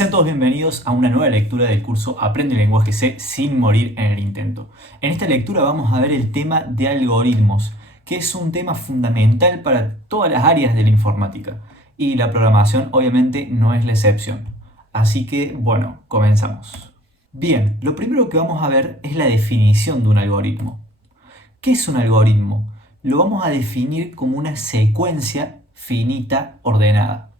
Sean todos bienvenidos a una nueva lectura del curso Aprende Lenguaje C sin morir en el intento. En esta lectura vamos a ver el tema de algoritmos, que es un tema fundamental para todas las áreas de la informática. Y la programación obviamente no es la excepción. Así que, bueno, comenzamos. Bien, lo primero que vamos a ver es la definición de un algoritmo. ¿Qué es un algoritmo? Lo vamos a definir como una secuencia finita ordenada.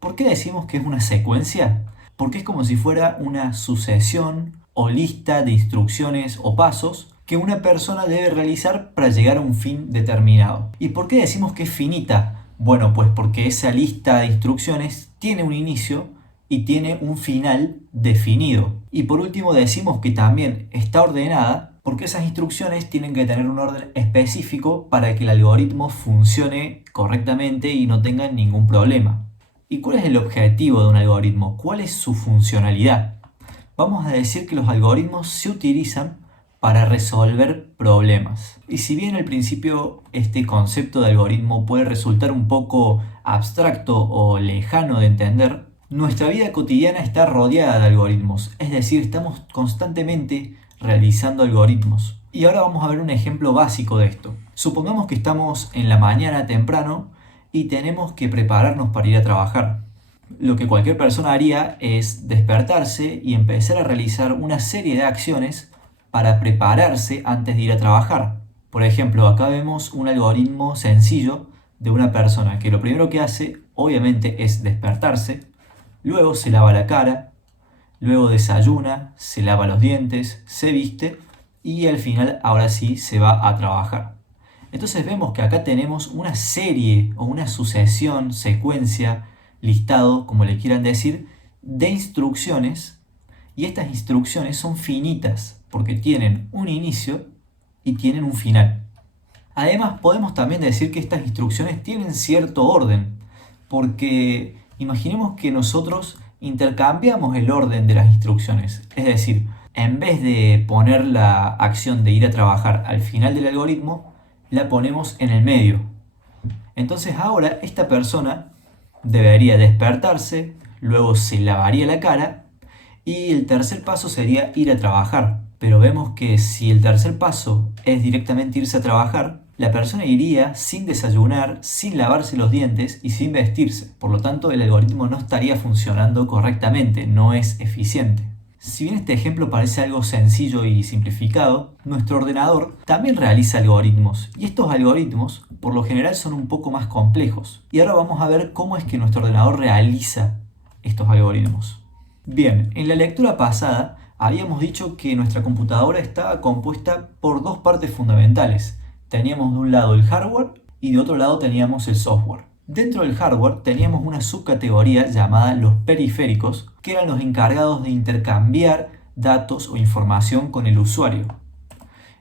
¿Por qué decimos que es una secuencia? Porque es como si fuera una sucesión o lista de instrucciones o pasos que una persona debe realizar para llegar a un fin determinado. ¿Y por qué decimos que es finita? Bueno, pues porque esa lista de instrucciones tiene un inicio y tiene un final definido. Y por último decimos que también está ordenada porque esas instrucciones tienen que tener un orden específico para que el algoritmo funcione correctamente y no tenga ningún problema. ¿Y cuál es el objetivo de un algoritmo? ¿Cuál es su funcionalidad? Vamos a decir que los algoritmos se utilizan para resolver problemas. Y si bien al principio este concepto de algoritmo puede resultar un poco abstracto o lejano de entender, nuestra vida cotidiana está rodeada de algoritmos, es decir, estamos constantemente realizando algoritmos. Y ahora vamos a ver un ejemplo básico de esto. Supongamos que estamos en la mañana temprano y tenemos que prepararnos para ir a trabajar. Lo que cualquier persona haría es despertarse y empezar a realizar una serie de acciones para prepararse antes de ir a trabajar. Por ejemplo, acá vemos un algoritmo sencillo de una persona que lo primero que hace, obviamente, es despertarse, luego se lava la cara, luego desayuna, se lava los dientes, se viste y al final, ahora sí, se va a trabajar. Entonces vemos que acá tenemos una serie o una sucesión, secuencia, listado, como le quieran decir, de instrucciones, y estas instrucciones son finitas porque tienen un inicio y tienen un final. Además, podemos también decir que estas instrucciones tienen cierto orden, porque imaginemos que nosotros intercambiamos el orden de las instrucciones, es decir, en vez de poner la acción de ir a trabajar al final del algoritmo, la ponemos en el medio. Entonces ahora esta persona debería despertarse, luego se lavaría la cara y el tercer paso sería ir a trabajar. Pero vemos que si el tercer paso es directamente irse a trabajar, la persona iría sin desayunar, sin lavarse los dientes y sin vestirse. Por lo tanto, el algoritmo no estaría funcionando correctamente, no es eficiente. Si bien este ejemplo parece algo sencillo y simplificado, nuestro ordenador también realiza algoritmos, y estos algoritmos por lo general son un poco más complejos. Y ahora vamos a ver cómo es que nuestro ordenador realiza estos algoritmos. Bien, en la lectura pasada habíamos dicho que nuestra computadora estaba compuesta por dos partes fundamentales. Teníamos de un lado el hardware y de otro lado teníamos el software. Dentro del hardware teníamos una subcategoría llamada los periféricos, que eran los encargados de intercambiar datos o información con el usuario.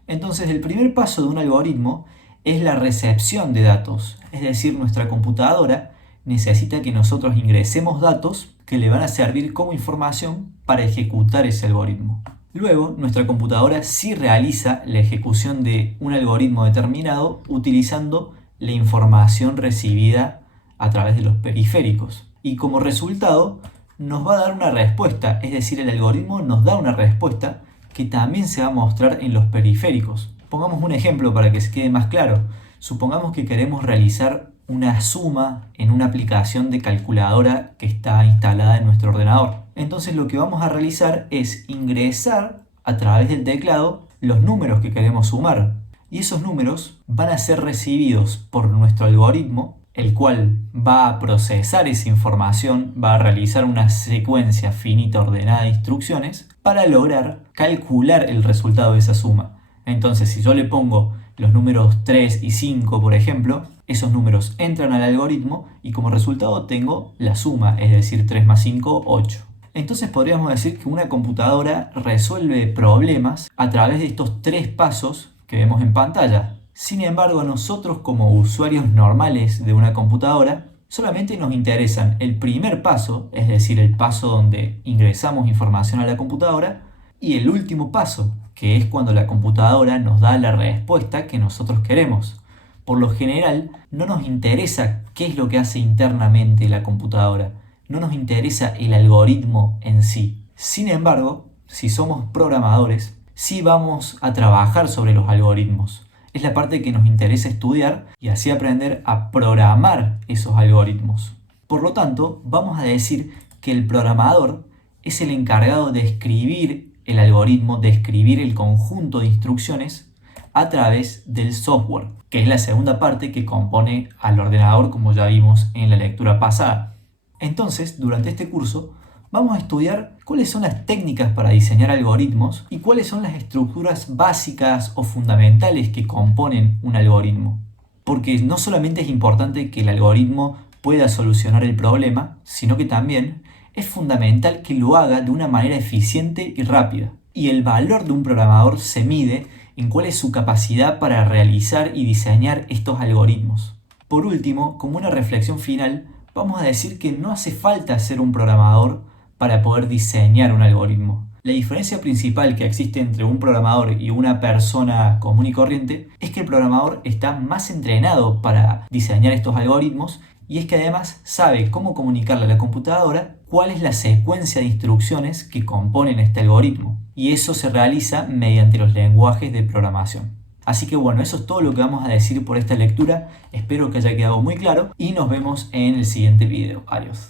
Entonces, el primer paso de un algoritmo es la recepción de datos, es decir, nuestra computadora necesita que nosotros ingresemos datos que le van a servir como información para ejecutar ese algoritmo. Luego, nuestra computadora sí realiza la ejecución de un algoritmo determinado utilizando la información recibida a través de los periféricos. Y como resultado, nos va a dar una respuesta, es decir, el algoritmo nos da una respuesta que también se va a mostrar en los periféricos. Pongamos un ejemplo para que se quede más claro. Supongamos que queremos realizar una suma en una aplicación de calculadora que está instalada en nuestro ordenador. Entonces lo que vamos a realizar es ingresar a través del teclado los números que queremos sumar. Y esos números van a ser recibidos por nuestro algoritmo, el cual va a procesar esa información, va a realizar una secuencia finita ordenada de instrucciones para lograr calcular el resultado de esa suma. Entonces, si yo le pongo los números 3 y 5, por ejemplo, esos números entran al algoritmo y como resultado tengo la suma, es decir, 3 más 5, 8. Entonces podríamos decir que una computadora resuelve problemas a través de estos tres pasos que vemos en pantalla. Sin embargo, nosotros como usuarios normales de una computadora solamente nos interesan el primer paso, es decir, el paso donde ingresamos información a la computadora, y el último paso, que es cuando la computadora nos da la respuesta que nosotros queremos. Por lo general, no nos interesa qué es lo que hace internamente la computadora. no nos interesa el algoritmo en sí. Sin embargo, si somos programadores, sí vamos a trabajar sobre los algoritmos. Es la parte que nos interesa estudiar y así aprender a programar esos algoritmos. Por lo tanto, vamos a decir que el programador es el encargado de escribir el algoritmo, de escribir el conjunto de instrucciones a través del software, que es la segunda parte que compone al ordenador, como ya vimos en la lectura pasada. Entonces, durante este curso, vamos a estudiar cuáles son las técnicas para diseñar algoritmos y cuáles son las estructuras básicas o fundamentales que componen un algoritmo. Porque no solamente es importante que el algoritmo pueda solucionar el problema, sino que también es fundamental que lo haga de una manera eficiente y rápida. Y el valor de un programador se mide en cuál es su capacidad para realizar y diseñar estos algoritmos. Por último, como una reflexión final, vamos a decir que no hace falta ser un programador para poder diseñar un algoritmo. La diferencia principal que existe entre un programador y una persona común y corriente es que el programador está más entrenado para diseñar estos algoritmos y es que además sabe cómo comunicarle a la computadora cuál es la secuencia de instrucciones que componen este algoritmo. Y eso se realiza mediante los lenguajes de programación. Así que bueno, eso es todo lo que vamos a decir por esta lectura. Espero que haya quedado muy claro y nos vemos en el siguiente video. Adiós.